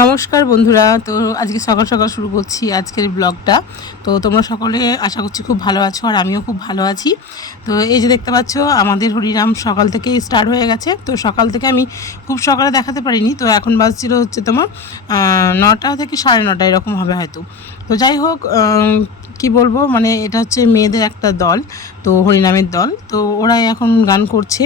নমস্কার বন্ধুরা, তো আজকে সকাল সকাল শুরু করছি আজকের ব্লগটা। তো তোমরা সকলে আশা করছি খুব ভালো আছো আর আমিও খুব ভালো আছি। তো এই যে দেখতে পাচ্ছ, আমাদের হরিরাম সকাল থেকে স্টার্ট হয়ে গেছে। তো সকাল থেকে আমি খুব সকালে দেখাতে পারিনি, তো এখন বাজছিল হচ্ছে তোমার নটা থেকে সাড়ে নটা এরকম হবে হয়তো। তো যাই হোক কি বলব? মানে এটা হচ্ছে মেয়েদের একটা দল, তো হরিনামের দল। তো ওরা এখন গান করছে।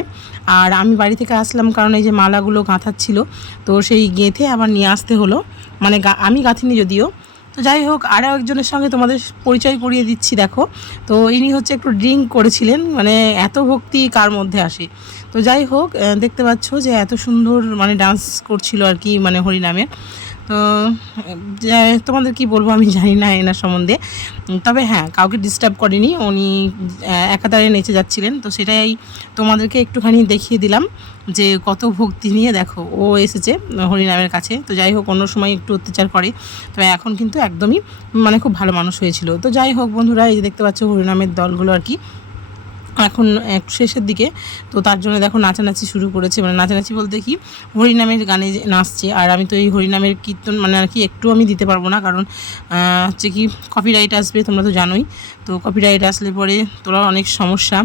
আর আমি বাড়ি থেকে আসলাম কারণ এই যে মালাগুলো গাঁথাচ্ছিল, তো সেই গেঁথে আবার নিয়ে আসতে হলো। মানে আমি গাঁথিনি যদিও। তো যাই হোক, আরও একজনের সঙ্গে তোমাদের পরিচয় করিয়ে দিচ্ছি, দেখো। তো ইনি হচ্ছে একটু ড্রিঙ্ক করেছিলেন মানে এত ভক্তি কার মধ্যে আসে। তো যাই হোক দেখতে পাচ্ছ যে এত সুন্দর মানে ডান্স করছিল আর কি মানে হরিনামে। তো তোমাদের কি বলব আমি জানি না এনার সম্বন্ধে। তবে হ্যাঁ কাউকে ডিস্টার্ব করেনি, উনি একাধারে নেচে যাচ্ছিলেন। তো সেটাই তোমাদেরকে একটুখানি দেখিয়ে দিলাম যে কত ভক্তি নিয়ে দেখো, ও এসেছে হরিনামের কাছে। তো যাই হোক, অন্য সময় একটু অত্যাচার করে। তো এখন কিন্তু একদমই মানে খুব ভালো মানুষ হয়েছিল। তো যাই হোক বন্ধুরা, এই দেখতে পাচ্ছ হরিনামের দলগুলো আর কি। এখন এক শেষের দিকে, তো তার জন্য দেখো নাচানাচি শুরু করেছে। মানে নাচানাচি বলতে কি, হরিনামের গানে নাচছে, আর আমি তো এই হরিনামের কীর্তন মানে আর কি একটু আমি দিতে পারব না, কারণ হচ্ছে কি কপিরাইট আসবে, তোমরা তো জানোই। তো কপিরাইট আসলে পরে তোরা অনেক সমস্যা।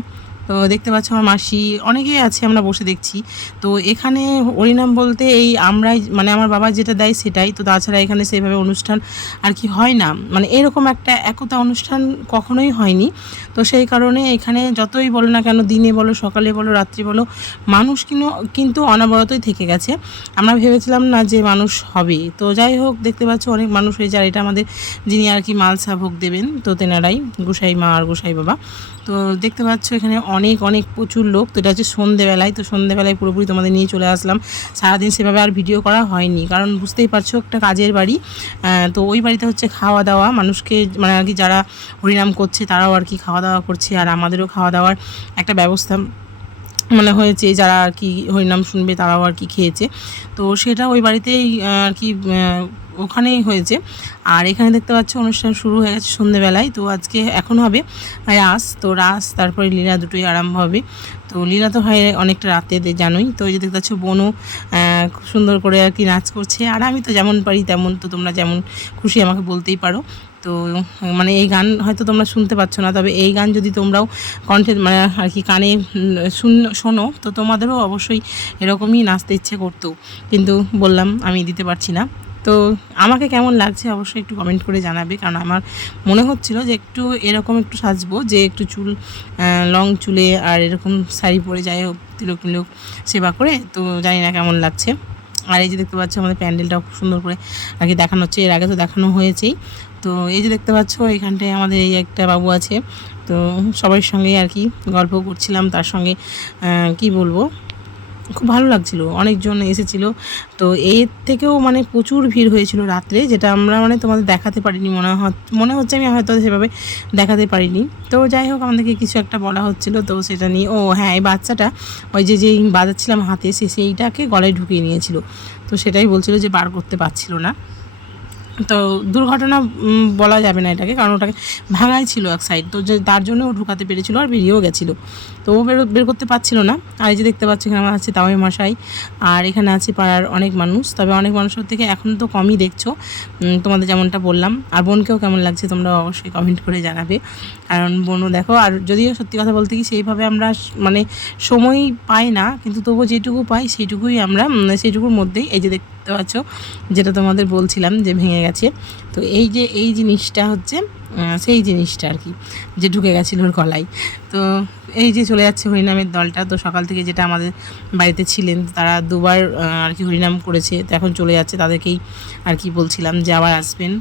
তো দেখতে পাচ্ছ আমার মাসি, অনেকেই আছে আমরা বসে দেখছি। তো এখানে হরিনাম বলতে এই আমরাই মানে আমার বাবা যেটা দেয় সেটাই। তো তাছাড়া এখানে সেভাবে অনুষ্ঠান আর কি হয় না। মানে এরকম একটা একতা অনুষ্ঠান কখনোই হয়নি। তো সেই কারণে এখানে যতই বলো না কেন, দিনে বলো, সকালে বলো, রাত্রি বলো, মানুষ কিন্তু কিন্তু অনবরতই থেকে গেছে। আমরা ভেবেছিলাম না যে মানুষ হবে। তো যাই হোক, দেখতে পাচ্ছ অনেক মানুষ হয়েছে আর এটা আমাদের যিনি আর কি মালসা ভোগ দেবেন, তো তেনারাই, গোসাই মা আর গোসাই বাবা। তো দেখতে পাচ্ছ এখানে অনেক অনেক অনেক প্রচুর লোক। তো এটা হচ্ছে সন্ধেবেলায়। তো সন্ধেবেলায় পুরোপুরি তোমাদের নিয়ে চলে আসলাম। সারাদিন সেভাবে আর ভিডিও করা হয়নি। কারণ বুঝতেই পারছ, একটা কাজের বাড়ি। তো ওই বাড়িতে হচ্ছে খাওয়া দাওয়া মানুষকে মানে আর কি যারা হরিনাম করছে, তারাও আর কি খাওয়া দাওয়া করছে। আর আমাদেরও খাওয়া দাওয়ার একটা ব্যবস্থা মানে হয়েছে। যারা আর কি হরিনাম শুনবে, তারাও আর কি খেয়েছে। তো সেটা ওই বাড়িতেই আর কি ওখানেই হয়েছে। আর এখানে দেখতে পাচ্ছ অনুষ্ঠান শুরু হয়ে গেছে সন্ধেবেলায়। তো আজকে এখন হবে রাস। তো রাস, তারপরে লীলা দুটোই আরম্ভ হবে। তো লীলা তো হয় অনেকটা রাতে জানোই। তো ওই যে দেখতে পাচ্ছ বোনও খুব সুন্দর করে আর কি নাচ করছে। আর আমি তো যেমন পারি তেমন, তো তোমরা যেমন খুশি আমাকে বলতেই পারো। তো মানে এই গান হয়তো তোমরা শুনতে পাচ্ছ না, তবে এই গান যদি তোমরাও কণ্ঠে মানে আর কি কানে শুন, শোনো, তো তোমাদেরও অবশ্যই এরকমই নাচতে ইচ্ছে করতো। কিন্তু বললাম, আমি দিতে পারছি না। তো আমাকে কেমন লাগছে অবশ্যই একটু কমেন্ট করে জানাবে, কারণ আমার মনে হচ্ছিল যে একটু এরকম একটু সাজবো, যে একটু চুল লং চুলে আর এরকম শাড়ি পরে যাই হোক, তিলক মিলক সেবা করে, তো জানি না কেমন লাগছে। আর এই যে দেখতে পাচ্ছ আমাদের প্যান্ডেলটাও খুব সুন্দর করে আগে দেখানো হচ্ছে, এর আগে তো দেখানো হয়েছেই। তো এই যে দেখতে পাচ্ছ, এখানটায় আমাদের এই একটা বাবু আছে, তো সবার সঙ্গে আর কি গল্প করছিলাম, তার সঙ্গে কি বলব? খুব ভালো লাগছিল। অনেকজন এসেছিল। তো এর থেকেও মানে প্রচুর ভিড় হয়েছিল রাত্রে, যেটা আমরা মানে তোমাদের দেখাতে পারিনি। মনে মনে হচ্ছে আমি হয়তো সেভাবে দেখাতে পারিনি। তো যাই হোক, আমাদেরকে কিছু একটা বলা হচ্ছিল। তো সেটা নিয়ে, ও হ্যাঁ এই বাচ্চাটা, ওই যে যেই বাজাচ্ছিলাম হাতে, সে সেইটাকে গলায় ঢুকিয়ে নিয়েছিল। তো সেটাই বলছিল যে বার করতে পারছিল না। তো দুর্ঘটনা বলা যাবে না এটাকে, কারণ ওটাকে ভাঙাই ছিল এক সাইড তো যে, তার জন্য ও ঢুকাতে পেরেছিল আর বেরিয়েও গেছিল। তো ও বের বের করতে পারছিল না। আর এই যে দেখতে পাচ্ছি এখানে আমার আছে তাওয়াই মশাই। আর এখানে আছে পাড়ার অনেক মানুষ। তবে অনেক মানুষের থেকে এখন তো কমই দেখছ। তোমাদের যেমনটা বললাম। আর বোনকেও কেমন লাগছে তোমরা অবশ্যই কমেন্ট করে জানাবে। কারণ বোনও দেখো, আর যদিও সত্যি কথা বলতে কি সেইভাবে আমরা মানে সময় পাই না, কিন্তু তবুও যেটুকু পাই সেইটুকুই আমরা সেইটুকুর মধ্যেই এই যে দেখতে পাচ্ছ, যেটা তোমাদের বলছিলাম যে ভেঙে গেছে। তো এই যে এই জিনিসটা হচ্ছে সেই জিনিসটা আর কি, যে ঢুকে গেছিল ওর গলায়। তো এই যে চলে যাচ্ছে হরিনামের দলটা, তো সকাল থেকে যেটা আমাদের বাড়িতে ছিলেন, তারা দুবার আর কি হরিনাম করেছে, তো এখন চলে যাচ্ছে তাদেরকেই আর কি বলছিলাম যে আবার আসবেন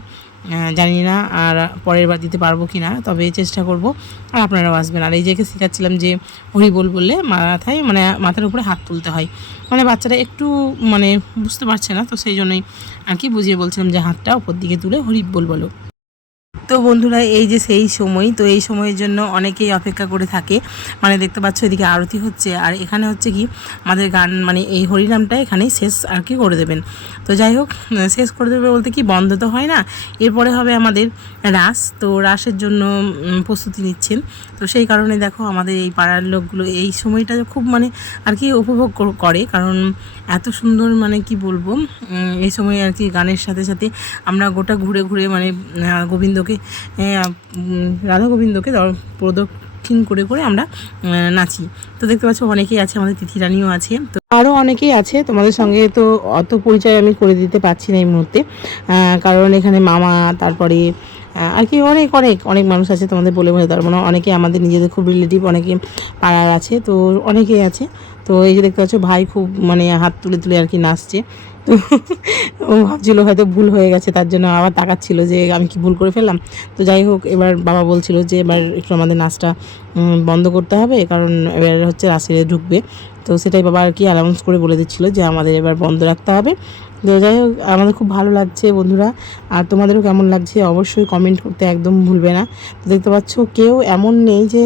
জানি না আর পরের বার দিতে পারব কি না তবে চেষ্টা করব আর আপনারাও আসবেন। আর এই যে শেখাচ্ছিলাম যে হরি বল বললে মাথায় মানে মাথার উপরে হাত তুলতে হয়। মানে বাচ্চারা একটু মানে বুঝতে পারছে না, তো সেই জন্যই আর কি বুঝিয়ে বলছিলাম যে হাতটা ওপর দিকে তুলে হরি বল বলো। তো বন্ধুরা, এই যে সেই সময়, তো এই সময়ের জন্য অনেকেই অপেক্ষা করে থাকে। মানে দেখতে পাচ্ছ, এদিকে আরতি হচ্ছে। আর এখানে হচ্ছে কি, আমাদের গান মানে এই হরিনামটা এখানেই শেষ আর কি করে দেবেন। তো যাই হোক, শেষ করে দেবে বলতে কি, বন্ধ তো হয় না। এরপরে হবে আমাদের রাস। তো রাসের জন্য প্রস্তুতি নিচ্ছেন। তো সেই কারণে দেখো, আমাদের এই পাড়ার লোকগুলো এই সময়টা খুব মানে আর কি উপভোগ করে কারণ এত সুন্দর মানে কি বলব এই সময় আর কি গানের সাথে সাথে আমরা গোটা ঘুরে ঘুরে মানে গোবিন্দকে রাধা গোবিন্দকে প্রদক্ষিণ করে করে আমরা নাচি। তো দেখতে পাচ্ছ অনেকেই আছে, আমাদের তিথি রানীও আছে। তো আরও অনেকেই আছে, তোমাদের সঙ্গে তো অত পরিচয় আমি করে দিতে পারছি না এই মুহূর্তে। কারণ এখানে মামা, তারপরে আর কি অনেক অনেক অনেক মানুষ আছে তোমাদের বলে বোঝাতে পারব না। অনেকে আমাদের নিজেদের খুব রিলেটিভ অনেকে পাড়ার আছে, তো অনেকেই আছে। তো এই যে দেখতে পাচ্ছ, ভাই খুব মানে হাত তুলে তুলে আর কি নাচছে। ও ভাবছিল হয়তো ভুল হয়ে গেছে, তার জন্য আবার তাকাচ্ছিল যে আমি কি ভুল করে ফেললাম। তো যাই হোক, এবার বাবা বলছিল যে এবার একটু আমাদের নাচটা বন্ধ করতে হবে, কারণ এবার হচ্ছে রাশিরে ঢুকবে। তো সেটাই বাবা আর কি অ্যানাউন্স করে বলে দিচ্ছিল যে আমাদের এবার বন্ধ রাখতে হবে। তো যাই হোক, আমাদের খুব ভালো লাগছে বন্ধুরা। আর তোমাদেরও কেমন লাগছে অবশ্যই কমেন্ট করতে একদম ভুলবে না। দেখতে পাচ্ছ, কেউ এমন নেই যে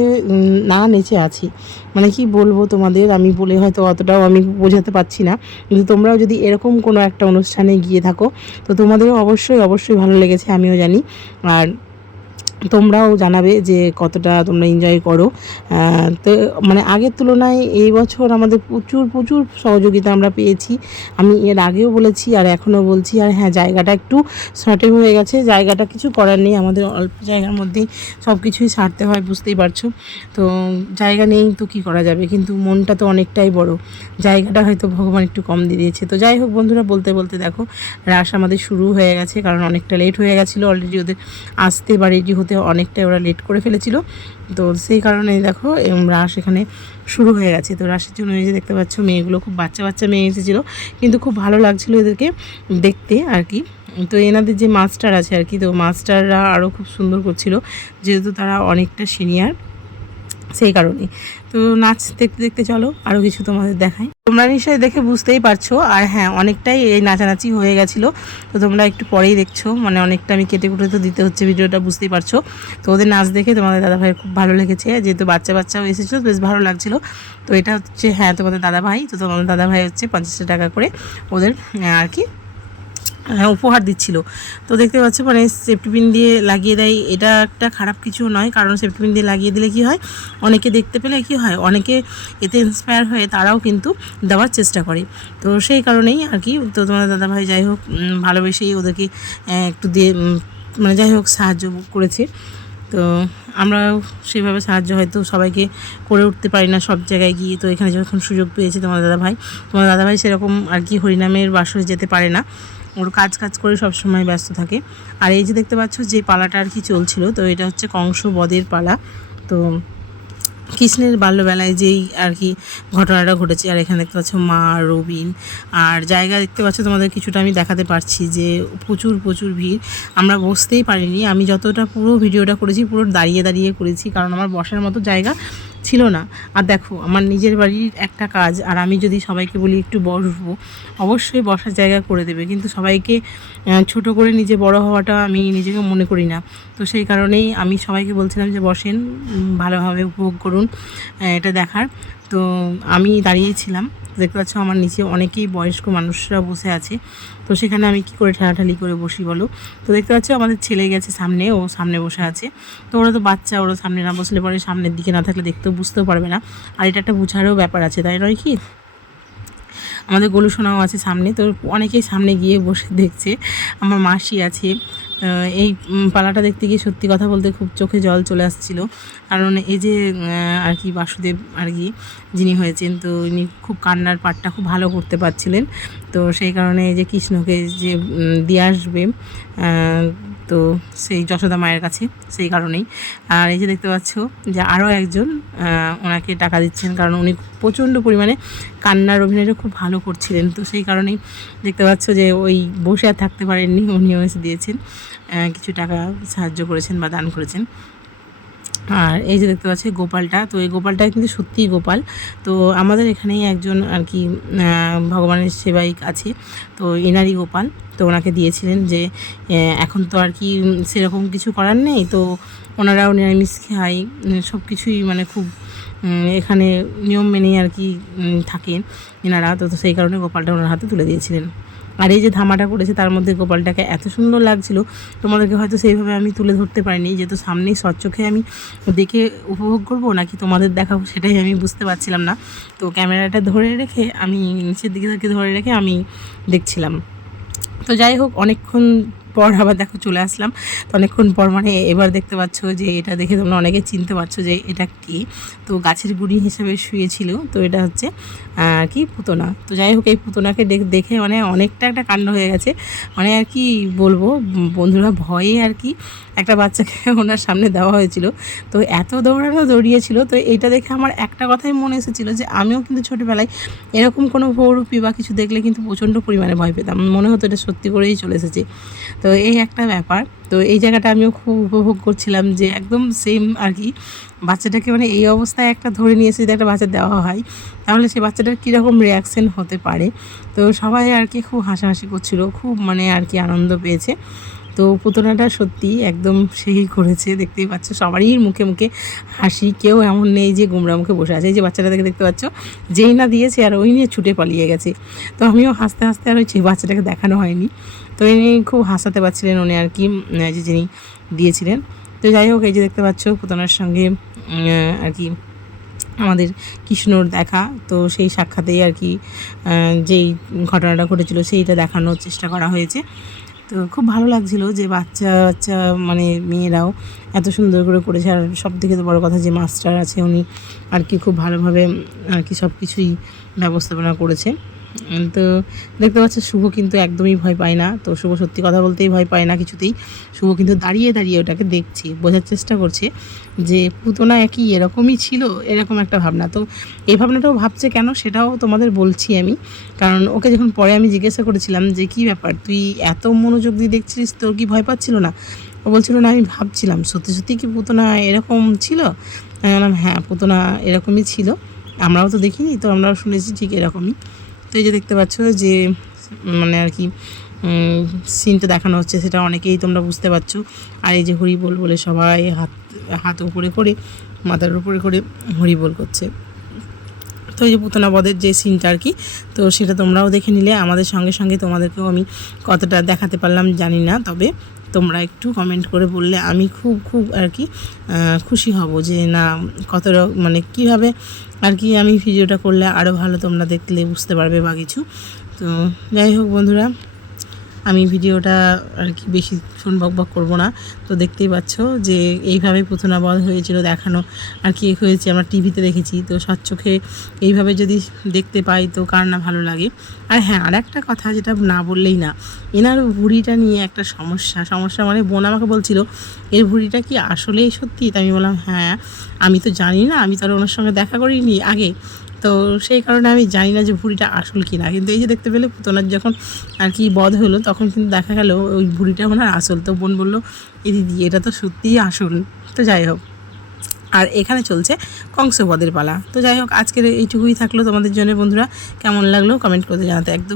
না নেচে আছি। মানে কি বলব তোমাদের, আমি বলে হয়তো অতটাও আমি বোঝাতে পারছি না। কিন্তু তোমরাও যদি এরকম কোনো একটা অনুষ্ঠানে গিয়ে থাকো, তো তোমাদেরও অবশ্যই অবশ্যই ভালো লেগেছে, আমিও জানি। আর তোমরাও জানাবে যে কতটা তোমরা এনজয় করো। তো মানে আগের তুলনায় এই বছর আমাদের প্রচুর প্রচুর সহযোগিতা আমরা পেয়েছি। আমি এর আগেও বলেছি আর এখনও বলছি। আর হ্যাঁ জায়গাটা একটু শর্টে হয়ে গেছে। জায়গাটা কিছু করার নেই। আমাদের অল্প জায়গার মধ্যেই সব কিছুই সারতে হয়, বুঝতেই পারছ? তো জায়গা নেই তো কি করা যাবে? কিন্তু মনটা তো অনেকটাই বড়। জায়গাটা হয়তো ভগবান একটু কম দিয়ে দিয়েছে। তো যাই হোক বন্ধুরা, বলতে বলতে দেখো রাস আমাদের শুরু হয়ে গেছে। কারণ অনেকটা লেট হয়ে গেছিল। অলরেডি ওদের আসতে বা রেডি হতে অনেকটাই ওরা লেট করে ফেলেছিল। তো সেই কারণে দেখো রাস এখানে শুরু হয়ে গেছে। তো রাসের জন্য এই যে দেখতে পাচ্ছ, মেয়েগুলো খুব বাচ্চা বাচ্চা মেয়ে এসেছিল। কিন্তু খুব ভালো লাগছিল এদেরকে দেখতে আর কি। তো এনাদের যে মাস্টার আছে আর কি, তো মাস্টাররা আরও খুব সুন্দর করছিল। যেহেতু তারা অনেকটা সিনিয়র সেই কারণে তো নাচ দেখতে দেখতে চলো আরও কিছু তোমাদের দেখাই। তোমরা নিশ্চয়ই দেখে বুঝতেই পারছ, আর হ্যাঁ অনেকটাই এই নাচানাচি হয়ে গেছিল। তো তোমরা একটু পরেই দেখছ মানে অনেকটা আমি কেটে কুটে তো দিতে হচ্ছে ভিডিওটা, বুঝতেই পারছ। তো ওদের নাচ দেখে তোমাদের দাদাভাইয়ের খুব ভালো লেগেছে, যেহেতু বাচ্চা বাচ্চাও এসেছিল, বেশ ভালো লাগছিল। তো এটা হচ্ছে হ্যাঁ তোমাদের দাদাভাই, তো তোমাদের দাদাভাই হচ্ছে পঞ্চাশ টাকা করে ওদের আর কি হ্যাঁ উপহার দিচ্ছিল। তো দেখতে পাচ্ছ মানে সেফটি পিন দিয়ে লাগিয়ে দেয়। এটা একটা খারাপ কিছু নয়, কারণ সেফটি পিন দিয়ে লাগিয়ে দিলে কি হয়? অনেকে দেখতে পেলে কি হয়? অনেকে এতে ইন্সপায়ার হয়ে তারাও কিন্তু দেওয়ার চেষ্টা করে। তো সেই কারণেই আর কি, তো তোমার দাদাভাই যাই হোক ভালোবেসেই ওদেরকে একটু দিয়ে মানে যাই হোক সাহায্য করেছে। তো আমরাও সেভাবে সাহায্য হয়তো সবাইকে করে উঠতে পারি না সব জায়গায় গিয়ে। তো এখানে যখন সুযোগ পেয়েছে তোমার দাদাভাই তোমার দাদাভাই সেরকম আর কি হরিনামের বাসরে যেতে পারে না। ওর কাজ কাজ করে সব সময় ব্যস্ত থাকে। আর এই যে দেখতে পাচ্ছ যে পালাটা আর কি চলছিল, তো এটা হচ্ছে কংস বদের পালা। তো কৃষ্ণের বাল্যবেলায় যেই আর কি ঘটনাটা ঘটেছে, আর এখানে দেখতে পাচ্ছ মা, রবিন, আর জায়গা দেখতে পাচ্ছ তোমাদের কিছুটা আমি দেখাতে পারছি যে প্রচুর প্রচুর ভিড়। আমরা বসতেই পারিনি, আমি যতটা পুরো ভিডিওটা করেছি পুরো দাঁড়িয়ে দাঁড়িয়ে করেছি, কারণ আমার বসার মতো জায়গা ছিল না। আর দেখো, আমার নিজের বাড়ির একটা কাজ, আর আমি যদি সবাইকে বলি একটু বসবো, অবশ্যই বসার জায়গা করে দেবে। কিন্তু সবাইকে ছোট করে নিজে বড় হওয়াটা আমি নিজেকে মনে করি না। তো সেই কারণেই আমি সবাইকে বলছিলাম যে বসেন ভালোভাবে উপভোগ করুন এটা দেখার। তো আমি দাঁড়িয়েছিলাম দেখতে পাচ্ছ আমার নিচে অনেকেই বয়স্ক মানুষরা বসে আছে। তো সেখানে আমি কি করে ঠেলাঠালি করে বসি বলো? তো দেখতে পাচ্ছ আমাদের ছেলে গেছে সামনে, ও সামনে বসে আছে। তো ওরা তো বাচ্চা, ওরা সামনে না বসলে পরে সামনের দিকে না থাকলে দেখতেও বুঝতেও পারবে না। আর এটা একটা বুঝারও ব্যাপার আছে, তাই নয় কি? আমাদের গলু সোনাও আছে সামনে, তো অনেকেই সামনে গিয়ে বসে দেখছে। আমার মাসি আছে এই পালাটা দেখতে গিয়ে সত্যি কথা বলতে খুব চোখে জল চলে আসছিল। কারণ এই যে আর কি বাসুদেব, আর কি যিনি হয়েছেন, তো ইনি খুব কান্নার পাটটা খুব ভালো করতে পারছিলেন। তো সেই কারণে এই যে কৃষ্ণকে যে দিয়ে আসবে তো সেই যশোদা মায়ের কাছে, সেই কারণেই। আর এই যে দেখতে পাচ্ছ যে আরও একজন ওনাকে টাকা দিচ্ছেন, কারণ উনি প্রচণ্ড পরিমাণে কান্নার অভিনয়টা খুব ভালো করছিলেন। তো সেই কারণেই দেখতে পাচ্ছ যে ওই বসে আর থাকতে পারেননি, উনিও এসে দিয়েছেন কিছু টাকা সাহায্য করেছেন বা দান করেছেন। আর এই যে দেখতে পাচ্ছি গোপালটা, তো এই গোপালটা কিন্তু সত্যিই গোপাল। তো আমাদের এখানেই একজন আর কি ভগবানের সেবায়িক আছে, তো এনারই গোপাল। তো ওনাকে দিয়েছিলেন যে এখন তো আর কি সেরকম কিছু করার নেই, তো ওনারাও নিরামিষ খায়, সব কিছুই মানে খুব এখানে নিয়ম মেনেই আর কি থাকেন এনারা। তো তো সেই কারণে গোপালটা ওনার হাতে তুলে দিয়েছিলেন। আর এই যে ধামাটা করেছে তার মধ্যে গোপালটাকে এত সুন্দর লাগছিল, তোমাদেরকে হয়তো সেইভাবে আমি তুলে ধরতে পারিনি, যেহেতু সামনেই স্বচ্ছকে আমি দেখে উপভোগ করব নাকি তোমাদের দেখাবো সেটাই আমি বুঝতে পারছিলাম না। তো ক্যামেরাটা ধরে রেখে আমি নিচের দিকে ধরে রেখে আমি দেখছিলাম। তো যাই হোক, অনেকক্ষণ পর আবার দেখো চলে আসলাম। তো অনেকক্ষণ পর মানে এবার দেখতে পাচ্ছ যে এটা দেখে তোমরা অনেকে চিনতে পারছ যে এটা কি। তো গাছের গুড়ি হিসেবে শুয়েছিল, তো এটা হচ্ছে কি পুতনা। তো যাই হোক, এই পুতনাকে দেখ- মানে অনেকটা একটা কাণ্ড হয়ে গেছে। মানে আর কি বলব, বন্ধুরা ভয়ে আর কি একটা বাচ্চাকে ওনার সামনে দেওয়া হয়েছিল। তো এত দৌড়ানো দৌড়িয়েছিল, তো এইটা দেখে আমার একটা কথাই মনে এসেছিল যে আমিও কিন্তু ছোটোবেলায় এরকম কোনো বহুরূপী বা কিছু দেখলে কিন্তু প্রচণ্ড পরিমাণে ভয় পেতাম। মনে হতো এটা সত্যি করেই চলে এসেছে। তো এই একটা ব্যাপার, তো এই জায়গাটা আমিও খুব উপভোগ করছিলাম যে একদম সেম আর কি। বাচ্চাটাকে মানে এই অবস্থায় একটা ধরে নিয়ে যদি একটা বাচ্চা দেওয়া হয়, তাহলে সেই বাচ্চাটার কীরকম রিয়াকশন হতে পারে? তো সবাই আর কি খুব হাসাহাসি করছিল, খুব মানে আর কি আনন্দ পেয়েছে। তো পুতনাটা সত্যি একদম সেই করেছে, দেখতেই পাচ্ছ। সবারই মুখে মুখে হাসি, কেউ এমন নেই যে গুমরা মুখে বসে আছে। এই যে বাচ্চাটাকে দেখতে পাচ্ছ, যেই না দিয়েছে আর ওই নিয়ে ছুটে পালিয়ে গেছে। তো আমিও হাসতে হাসতে আর ওই বাচ্চাটাকে দেখানো হয়নি। তো এই নিয়ে খুব হাসাতে পারছিলেন উনি আর কি যে যিনি দিয়েছিলেন। তো যাই হোক, এই যে দেখতে পাচ্ছ পুতনার সঙ্গে আর কি আমাদের কৃষ্ণর দেখা। তো সেই সাক্ষাতেই আর কি যেই ঘটনাটা ঘটেছিল, সেইটা দেখানোর চেষ্টা করা হয়েছে। তো খুব ভালো লাগছিল যে বাচ্চা বাচ্চা মানে মেয়েরাও এত সুন্দর করে করেছে। আর সব থেকে তো বড়ো কথা যে মাস্টার আছে উনি আর কি খুব ভালোভাবে আর কি সব কিছুই ব্যবস্থাপনা করেছে। তো দেখতে পাচ্ছ শুভ কিন্তু একদমই ভয় পায় না। তো শুভ সত্যি কথা বলতেই ভয় পায় না কিছুতেই। শুভ কিন্তু দাঁড়িয়ে দাঁড়িয়ে ওটাকে দেখছে, বোঝার চেষ্টা করছে যে পুতনা একই এরকমই ছিল, এরকম একটা ভাবনা। তো এই ভাবনাটাও ভাবছে কেন সেটাও তোমাদের বলছি আমি। কারণ ওকে যখন পরে আমি জিজ্ঞাসা করেছিলাম যে, কী ব্যাপার? তুই এত মনোযোগ দিয়ে দেখছিস তোর কি ভয় পাচ্ছিল না? ও বলছিল, না, আমি ভাবছিলাম, সত্যি সত্যি কি পুতনা এরকম ছিল? আমি বললাম হ্যাঁ পুতনা এরকমই ছিল। আমরাও তো দেখিনি, তো আমরাও শুনেছি ঠিক এরকমই। তো এই যে দেখতে পাচ্ছ যে মানে আর কি সিনটা দেখানো হচ্ছে, সেটা অনেকেই তোমরা বুঝতে পারছ। আর এই যে হরিবোল বলে সবাই হাত হাত উপরে করে, মাথার উপরে করে হরিবোল করছে। তো এই যে পুতনা বধের যে সিনটা আর কি, তো সেটা তোমরাও দেখে নিলে। আমাদের সঙ্গে সঙ্গে তোমাদেরকেও আমি কতটা দেখাতে পারলাম জানি না, তবে তোমরা একটু কমেন্ট করে বললে আমি খুব খুব আর কি খুশি হব যে না, কত মানে কীভাবে আর কি আমি ভিডিওটা করলে আরও ভালো তোমরা দেখলে বুঝতে পারবে বা কিছু। তো যাই হোক বন্ধুরা আমি ভিডিওটা আর কি বেশি শুন বক করব না। তো দেখতেই পাচ্ছ যে এইভাবে পুতনা বধ হয়েছিল, দেখানো আর কি হয়েছে, আমরা টিভিতে দেখেছি। তো চোখে এইভাবে যদি দেখতে পাই তো কার না ভালো লাগে। আর হ্যাঁ আর একটা কথা যেটা না বললেই না, এনার ভুড়িটা নিয়ে একটা সমস্যা। সমস্যা মানে বোন আমাকে বলছিল, এর ভুড়িটা কি আসলেই সত্যি? তো আমি বললাম হ্যাঁ আমি তো জানি না, আমি তো আর ওনার সঙ্গে দেখা করিনি আগে। তো সেই কারণে আমি জানি না যে ভুঁড়িটা আসল কি না কিন্তু এই যে দেখতে পেলে পুতনার যখন আর কি বধ হলো, তখন কিন্তু দেখা গেল ওই ভুঁড়িটা ওনার আসল। তো বোন বলল, এ দিদি, এটা তো সত্যিই আসল। তো যাই হোক, আর এখানে চলছে কংসবদের পালা। তো যাই হোক, আজকের এইটুকুই থাকল তোমাদের জন্য বন্ধুরা। কেমন লাগল কমেন্ট করতে জানাতে একদম